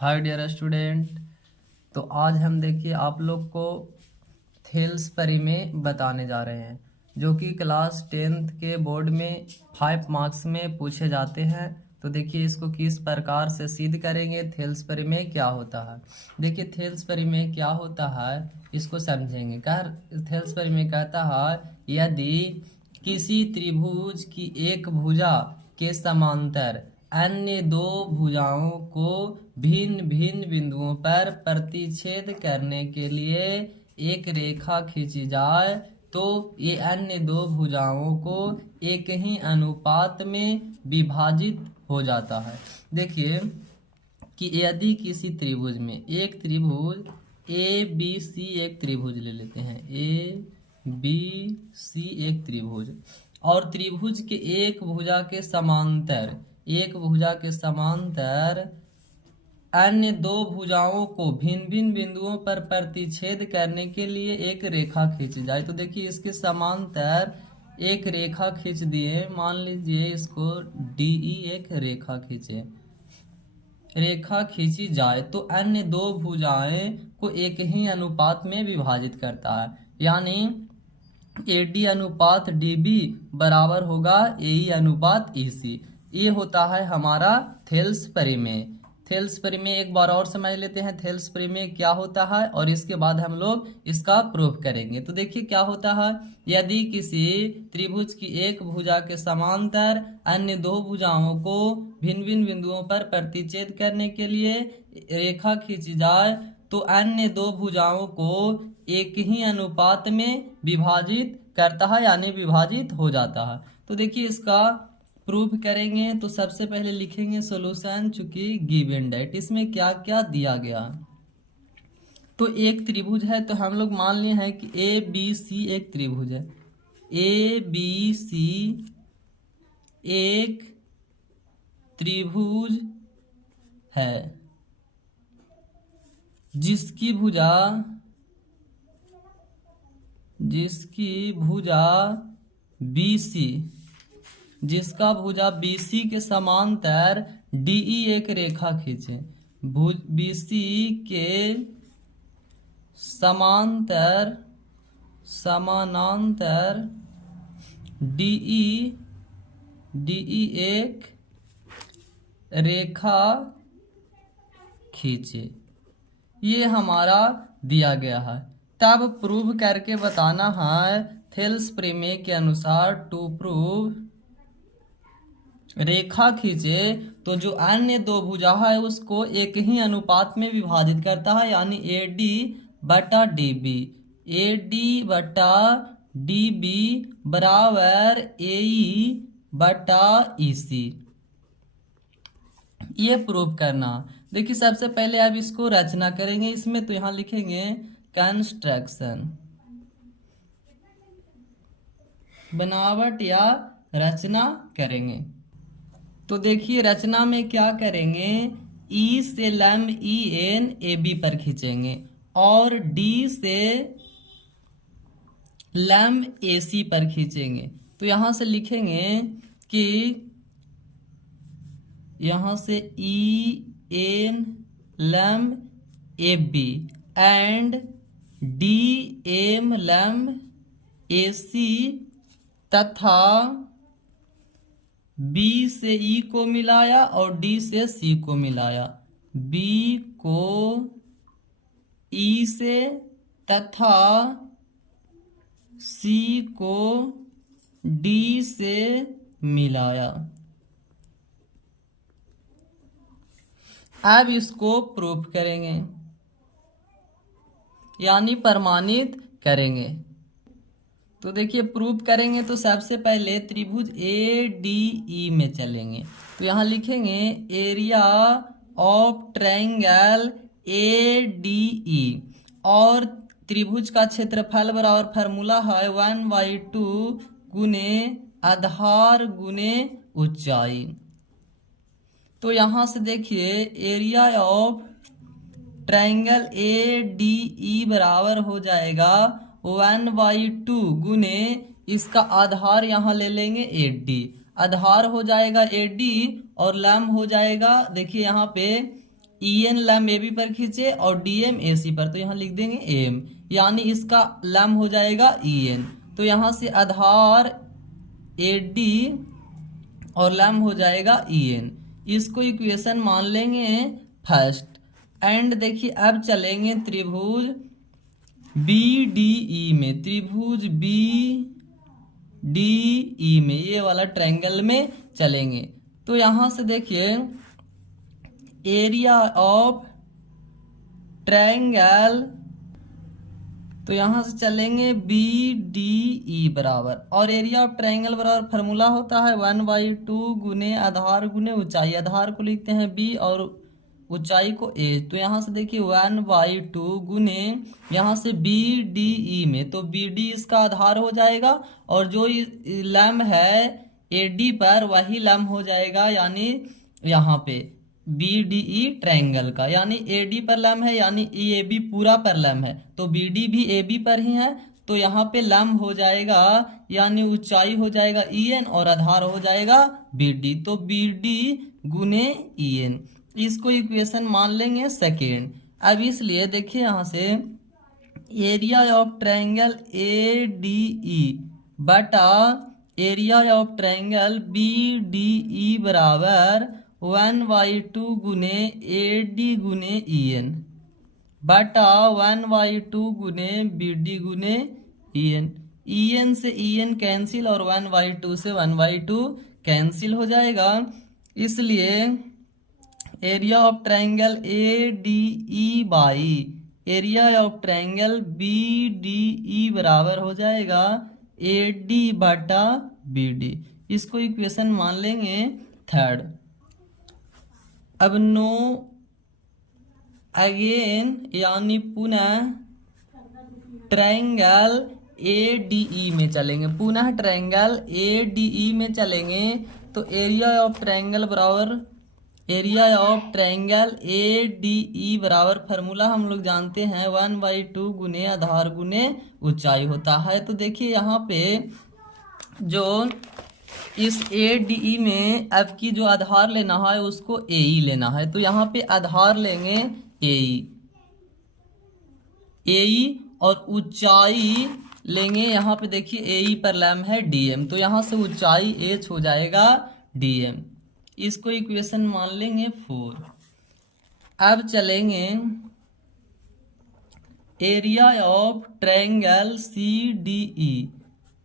Hi dear student. तो आज हम देखिए आप लोग को थेल्स परिमेय बताने जा रहे हैं जो कि क्लास 10th के बोर्ड में 5 मार्क्स में पूछे जाते हैं। तो देखिए इसको किस प्रकार से सिद्ध करेंगे, थेल्स परिमेय क्या होता है। देखिए थेल्स परिमेय क्या होता है इसको समझेंगे। थेल्स परिमेय कहता है यदि किसी त्रिभुज की एक भुजा के समांतर अन्य दो भुजाओं को भिन्न भिन्न बिंदुओं पर प्रतिच्छेद करने के लिए एक रेखा खींची जाए तो ये अन्य दो भुजाओं को एक ही अनुपात में विभाजित हो जाता है। देखिए कि यदि किसी त्रिभुज में एक त्रिभुज ए बी सी एक त्रिभुज ले लेते हैं, ए बी सी एक त्रिभुज, और त्रिभुज के एक भुजा के समांतर अन्य दो भुजाओं को भिन्न भिन्न बिंदुओं पर प्रतिच्छेद करने के लिए एक रेखा खींची जाए। तो देखिए इसके समांतर एक रेखा खींच दिए, मान लीजिए इसको DE एक रेखा खींची जाए तो अन्य दो भुजाएं को एक ही अनुपात में विभाजित करता है, यानी AD अनुपात DB बराबर होगा AE अनुपात EC। ये होता है हमारा थेल्स परिमेय। थेल्स परिमेय एक बार और समझ लेते हैं थेल्स परिमेय क्या होता है और इसके बाद हम लोग इसका प्रूफ करेंगे। तो देखिए क्या होता है, यदि किसी त्रिभुज की एक भुजा के समांतर अन्य दो भुजाओं को भिन्न भिन्न बिंदुओं पर प्रतिच्छेद करने के लिए रेखा खींची जाए तो अन्य दो भुजाओं को एक ही अनुपात में विभाजित करता है, यानी विभाजित हो जाता है। तो देखिए इसका प्रूफ करेंगे। तो सबसे पहले लिखेंगे सॉल्यूशन, चूंकि गिवन डेट इसमें क्या क्या दिया गया। तो एक त्रिभुज है तो हम लोग मान लिए हैं कि ए बी सी एक त्रिभुज है, ए बी सी एक त्रिभुज है जिसकी भुजा BC, जिसका भुजा BC के समांतर DE एक रेखा खींचे। BC के समानांतर DE एक रेखा खींचे, ये हमारा दिया गया है। तब प्रूव करके बताना है थेल्स परिमेय के अनुसार टू प्रूव रेखा खींचे तो जो अन्य दो भुजा है उसको एक ही अनुपात में विभाजित करता है, यानी AD बटा DB बराबर AE बटा EC। ये प्रूव करना। देखिए सबसे पहले अब इसको रचना करेंगे इसमें, तो यहाँ लिखेंगे कंस्ट्रक्शन, बनावट या रचना करेंगे। तो देखिए रचना में क्या करेंगे, E से लंब EN AB पर खींचेंगे और D से लंब AC पर खींचेंगे। तो यहाँ से लिखेंगे कि यहाँ से EN लंब AB एंड DM लंब AC तथा B से E को मिलाया और D से C को मिलाया, B को E से तथा C को D से मिलाया। अब इसको प्रूफ करेंगे, यानी प्रमाणित करेंगे। तो देखिए प्रूफ करेंगे तो सबसे पहले त्रिभुज ADE में चलेंगे। तो यहाँ लिखेंगे एरिया ऑफ ट्रायंगल ADE और त्रिभुज का क्षेत्रफल बराबर फार्मूला है 1/2 गुने आधार गुने ऊंचाई। तो यहाँ से देखिए एरिया ऑफ ट्रायंगल ADE बराबर हो जाएगा 1/2 गुने इसका आधार यहाँ ले लेंगे AD, आधार हो जाएगा AD और लंब हो जाएगा, देखिए यहाँ पे EN लैम AB पर खींचे और DM AC पर, तो यहाँ लिख देंगे AM, यानी इसका लैम हो जाएगा EN। तो यहाँ से आधार AD और लैम हो जाएगा EN। इसको इक्वेशन मान लेंगे फर्स्ट। एंड देखिए अब चलेंगे त्रिभुज BDE में, त्रिभुज BDE में, ये वाला ट्रायंगल में चलेंगे। तो यहाँ से देखिए एरिया ऑफ ट्रायंगल, तो यहाँ से चलेंगे BDE बराबर, और एरिया ऑफ ट्रायंगल बराबर फार्मूला होता है 1/2 गुने आधार गुने ऊंचाई। आधार को लिखते हैं B और ऊंचाई को A। तो यहाँ से देखिए 1/2 गुने यहाँ से BDE में, तो BD इसका आधार हो जाएगा और जो लैम है AD पर वही लैम हो जाएगा, यानी यहाँ पे BDE ट्रायंगल का, यानी AD पर लैम है, यानी EAB पूरा पर लैम है, तो BD भी AB पर ही है। तो यहाँ पे लैम हो जाएगा, यानी ऊंचाई हो जाएगा EN और आधार हो जाएगा BD, तो BD गुने EN। इसको इक्वेशन मान लेंगे सेकेंड। अब इसलिए देखिए यहाँ से एरिया ऑफ ट्रायंगल ADE बटा एरिया ऑफ ट्रायंगल BDE बराबर 1/2 गुने AD गुने EN बटा 1/2 गुने BD गुने EN। EN से EN कैंसिल और 1/2 से 1/2 कैंसिल हो जाएगा। इसलिए area of triangle ADE by area of triangle BDE बराबर हो जाएगा AD बटा BD। इसको इक्वेशन मान लेंगे थर्ड। अब नो अगेन, यानी पुनः ट्रायंगल ADE में चलेंगे, पुनः ट्रायंगल ADE में चलेंगे। तो एरिया ऑफ ट्रायंगल बराबर एरिया ऑफ ट्रायंगल ADE बराबर फार्मूला हम लोग जानते हैं 1/2 गुने आधार गुने ऊंचाई होता है। तो देखिए यहाँ पे जो इस ADE में अब की जो आधार लेना है उसको AE लेना है, तो यहाँ पे आधार लेंगे AE और ऊंचाई लेंगे, यहाँ पे देखिए AE पर लैम है DM, तो यहाँ से ऊंचाई H हो जाएगा DM। इसको इक्वेशन मान लेंगे 4। अब चलेंगे एरिया ऑफ ट्रायंगल CDE,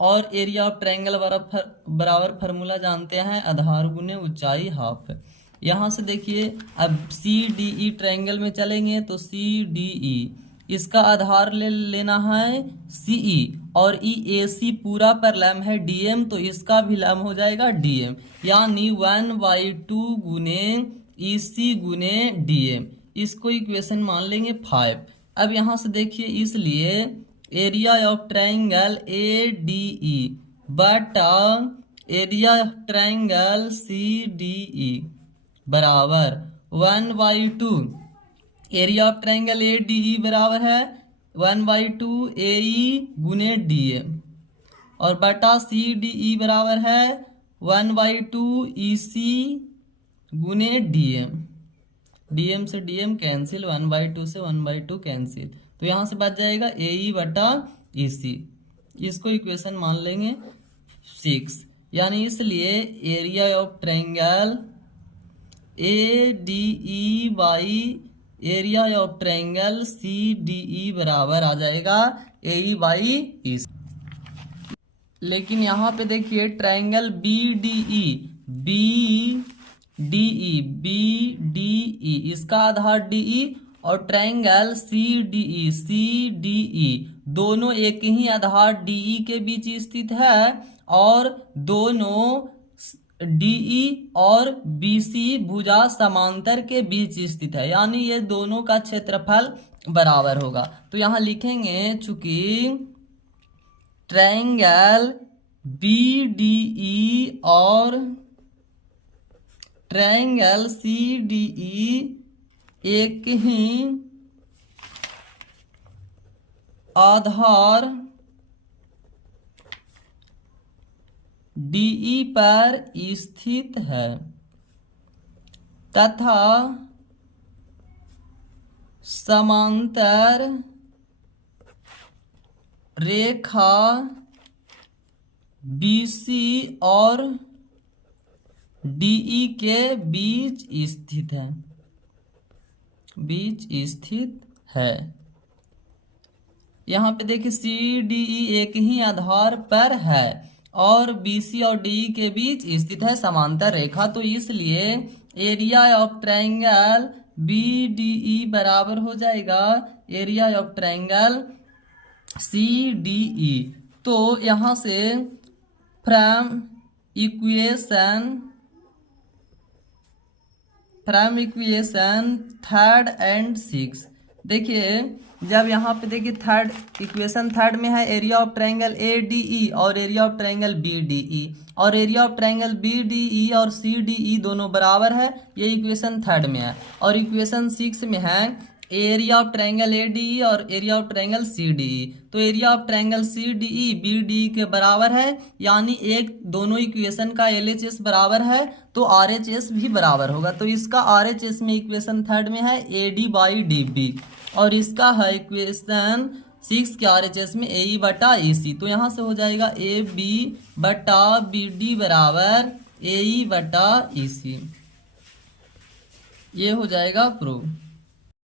और एरिया ऑफ ट्रायंगल बराबर फार्मूला जानते हैं आधार गुने ऊंचाई हाफ। यहाँ से देखिए अब CDE ट्रायंगल में चलेंगे, तो CDE इसका आधार लेना है CE और EAC पूरा पर लैम है DM, तो इसका भी लैम हो जाएगा DM, यानी 1/2 गुने EC गुने DM। इसको इक्वेशन मान लेंगे 5। अब यहाँ से देखिए इसलिए एरिया ऑफ ट्रायंगल ADE बटा एरिया ऑफ ट्रायंगल CDE बराबर 1/2 एरिया ऑफ ट्रायंगल ADE बराबर है 1/2 AE गुने DM और बटा CDE बराबर है 1/2 EC गुने DM। DM से DM कैंसिल, 1/2 से 1/2 कैंसिल, तो यहाँ से बच जाएगा AE बटा EC। इसको इक्वेशन मान लेंगे 6, यानी इसलिए area of triangle ADE by area of triangle CDE बराबर आ जाएगा AE बाई EC। लेकिन यहाँ पे देखिए ट्रायंगल BDE इसका आधार DE और ट्रायंगल CDE दोनों एक ही आधार DE के बीच स्थित है और दोनों DE और BC भुजा समांतर के बीच स्थित है, यानी ये दोनों का क्षेत्रफल बराबर होगा। तो यहाँ लिखेंगे चूंकि ट्रायंगल BDE और ट्रायंगल CDE एक ही आधार DE पर स्थित है तथा समांतर रेखा BC और DE के बीच स्थित है। यहाँ पे देखिए CDE एक ही आधार पर है और BC और DE के बीच स्थित है समांतर रेखा, तो इसलिए एरिया ऑफ ट्रायंगल BDE बराबर हो जाएगा एरिया ऑफ ट्रायंगल CDE। तो यहाँ से from equation third and six, देखिए जब यहाँ पे देखिए थर्ड इक्वेशन थर्ड में है एरिया ऑफ ट्रायंगल ADE और एरिया ऑफ ट्रायंगल BDE, और एरिया ऑफ ट्रायंगल BDE और CDE दोनों बराबर है, ये इक्वेशन थर्ड में है। और इक्वेशन सिक्स में है एरिया ऑफ ट्रायंगल ADE और एरिया ऑफ ट्रायंगल CDE, तो area of triangle CDE BDE के बराबर है, यानी एक दोनों इक्वेशन का LHS बराबर है तो RHS भी बराबर होगा। तो इसका RHS में इक्वेशन थर्ड में है AD/DB और इसका है इक्वेशन सिक्स के RHS में AE/EC। तो यहाँ से हो जाएगा AB/BD बराबर AE/EC, ये हो जाएगा प्रूव।